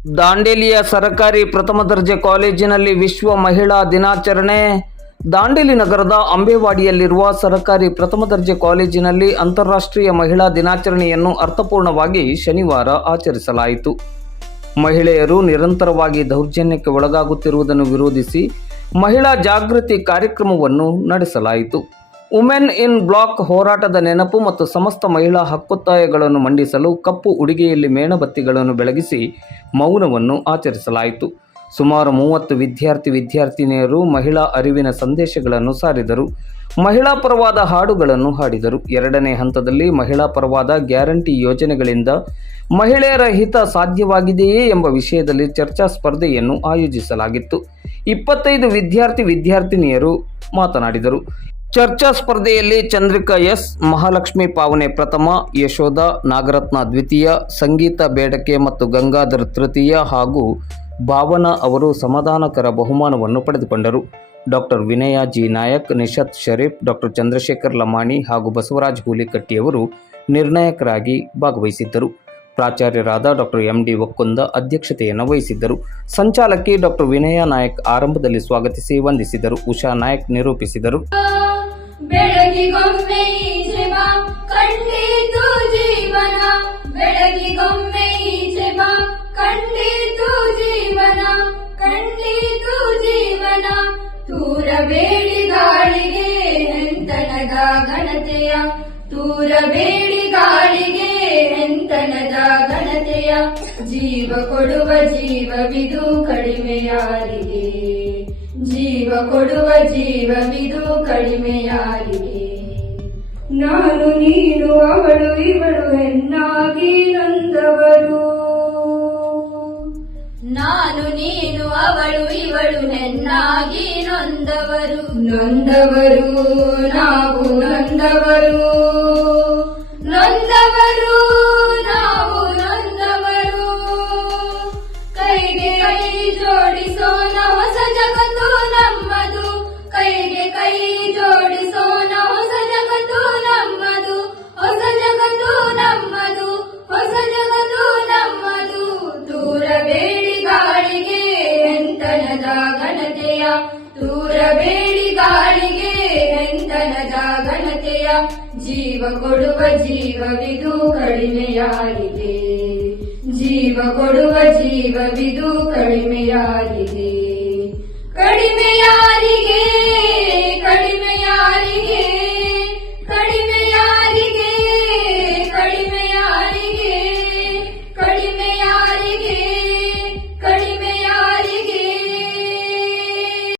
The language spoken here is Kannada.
ದಾಂಡೇಲಿಯ ಸರಕಾರಿ ಪ್ರಥಮ ದರ್ಜೆ ಕಾಲೇಜಿನಲ್ಲಿ ವಿಶ್ವ ಮಹಿಳಾ ದಿನಾಚರಣೆ. ದಾಂಡೇಲಿ ನಗರದ ಅಂಬೇವಾಡಿಯಲ್ಲಿರುವ ಸರಕಾರಿ ಪ್ರಥಮ ದರ್ಜೆ ಕಾಲೇಜಿನಲ್ಲಿ ಅಂತಾರಾಷ್ಟ್ರೀಯ ಮಹಿಳಾ ದಿನಾಚರಣೆಯನ್ನು ಅರ್ಥಪೂರ್ಣವಾಗಿ ಶನಿವಾರ ಆಚರಿಸಲಾಯಿತು. ಮಹಿಳೆಯರು ನಿರಂತರವಾಗಿ ದೌರ್ಜನ್ಯಕ್ಕೆ ಒಳಗಾಗುತ್ತಿರುವುದನ್ನು ವಿರೋಧಿಸಿ ಮಹಿಳಾ ಜಾಗೃತಿ ಕಾರ್ಯಕ್ರಮವನ್ನು ನಡೆಸಲಾಯಿತು. ವುಮೆನ್ ಇನ್ ಬ್ಲಾಕ್ ಹೋರಾಟದ ನೆನಪು ಮತ್ತು ಸಮಸ್ತ ಮಹಿಳಾ ಹಕ್ಕೊತ್ತಾಯಗಳನ್ನು ಮಂಡಿಸಲು ಕಪ್ಪು ಉಡುಗೆಯಲ್ಲಿ ಮೇಣಬತ್ತಿಗಳನ್ನು ಬೆಳಗಿಸಿ ಮೌನವನ್ನು ಆಚರಿಸಲಾಯಿತು. ಸುಮಾರು 30 ವಿದ್ಯಾರ್ಥಿನಿಯರು ಮಹಿಳಾ ಅರಿವಿನ ಸಂದೇಶಗಳನ್ನು ಸಾರಿದರು. ಮಹಿಳಾ ಪರವಾದ ಹಾಡುಗಳನ್ನು ಹಾಡಿದರು. 2ನೇ ಹಂತದಲ್ಲಿ ಮಹಿಳಾ ಪರವಾದ ಗ್ಯಾರಂಟಿ ಯೋಜನೆಗಳಿಂದ ಮಹಿಳೆಯರ ಹಿತ ಸಾಧ್ಯವಾಗಿದೆಯೇ ಎಂಬ ವಿಷಯದಲ್ಲಿ ಚರ್ಚಾ ಸ್ಪರ್ಧೆಯನ್ನು ಆಯೋಜಿಸಲಾಗಿತ್ತು. 25 ವಿದ್ಯಾರ್ಥಿನಿಯರು ಮಾತನಾಡಿದರು. ಚರ್ಚಾ ಸ್ಪರ್ಧೆಯಲ್ಲಿ ಚಂದ್ರಿಕಾ ಎಸ್, ಮಹಾಲಕ್ಷ್ಮಿ ಪಾವನೆ ಪ್ರಥಮ, ಯಶೋಧ ನಾಗರತ್ನ ದ್ವಿತೀಯ, ಸಂಗೀತ ಬೇಡಕೆ ಮತ್ತು ಗಂಗಾಧರ್ ತೃತೀಯ ಹಾಗೂ ಭಾವನಾ ಅವರು ಸಮಾಧಾನಕರ ಬಹುಮಾನವನ್ನು ಪಡೆದುಕೊಂಡರು. ಡಾಕ್ಟರ್ ವಿನಯ ಜಿ ನಾಯಕ್, ನಿಶತ್ ಶರೀಫ್, ಡಾಕ್ಟರ್ ಚಂದ್ರಶೇಖರ್ ಲಮಾಣಿ ಹಾಗೂ ಬಸವರಾಜ್ ಹೂಲಿಕಟ್ಟಿಯವರು ನಿರ್ಣಾಯಕರಾಗಿ ಭಾಗವಹಿಸಿದ್ದರು. ಪ್ರಾಚಾರ್ಯರಾದ ಡಾಕ್ಟರ್ ಎಂ.ಡಿ. ಒಕ್ಕುಂದ ಅಧ್ಯಕ್ಷತೆಯನ್ನು ವಹಿಸಿದ್ದರು. ಸಂಚಾಲಕಿ ಡಾಕ್ಟರ್ ವಿನಯ ನಾಯಕ್ ಆರಂಭದಲ್ಲಿ ಸ್ವಾಗತಿಸಿ ವಂದಿಸಿದರು. ಉಷಾ ನಾಯಕ್ ನಿರೂಪಿಸಿದರು. ಬೆಳಗಿಗೊಮ್ಮೆ ಈಚೆ ಬಾ, ಕಂಡೀತು ಜೀವನ. ಬೆಳಗಿಗೊಮ್ಮೆ ಈಚೆ ಬಾ, ಕಂಡೀತು ಜೀವನ. ಕಂಡೀತು ಜೀವನ. ತೂರಬೇಡಿ ಗಾಳಿಗೆ ಎಂತನದ ಘನತೆಯ. ತೂರಬೇಡಿ ಗಾಳಿಗೆ ಎಂತನದ ಘನತೆಯ. ಜೀವ ಕೊಡುವ ಜೀವವಿದು ಕಡಿಮೆ ಯಾರಿಗೆ. ಜೀವ ಕೊಡುವ ಜೀವವಿದು ಕಡಿಮೆ ಯಾರಿಗೆ. ನಾನು ನೀನು ಅವಳು ಇವಳು ಹೆಣ್ಣಾಗಿ ನೊಂದವರು. ನಾನು ನೀನು ಅವಳು ಇವಳು ಹೆಣ್ಣಾಗಿ ನೊಂದವರು. ನೊಂದವರು ನಾವು ನೊಂದವರು. ನೊಂದವರು ನಾವು ನೊಂದವರು. ಕೈಗೆ ಕೈ ಜೋಡಿಸೋಣ ಹೊಸ ಜಗತ್ತು ನಮ್ಮದು. ಕೈಗೆ ಕೈ ಜೋಡಿಸೋಣ ಹೊಸ ಜಗತ್ತು ನಮ್ಮದು. ಹೊಸ ಜಗತ್ತು ನಮ್ಮದು. ಹೊಸ ಜಗತ್ತು ನಮ್ಮದು. ತೂರಬೇಡಿ ಗಾಳಿಗೆ ಎಂತನದ ಘನತೆಯ. ತೂರಬೇಡಿ ಗಾಳಿಗೆ ಎಂತನದ ಘನತೆಯ. ಜೀವ ಕೊಡುವ ಜೀವವಿದು ಕಡಿಮೆ ಯಾರಿಗೆ. ಜೀವ ಕೊಡುವ ಜೀವವಿದು ಕಡಿಮೆ ಯಾರಿಗೆ. ಕಡಿಮೆ ಯಾರಿಗೆ.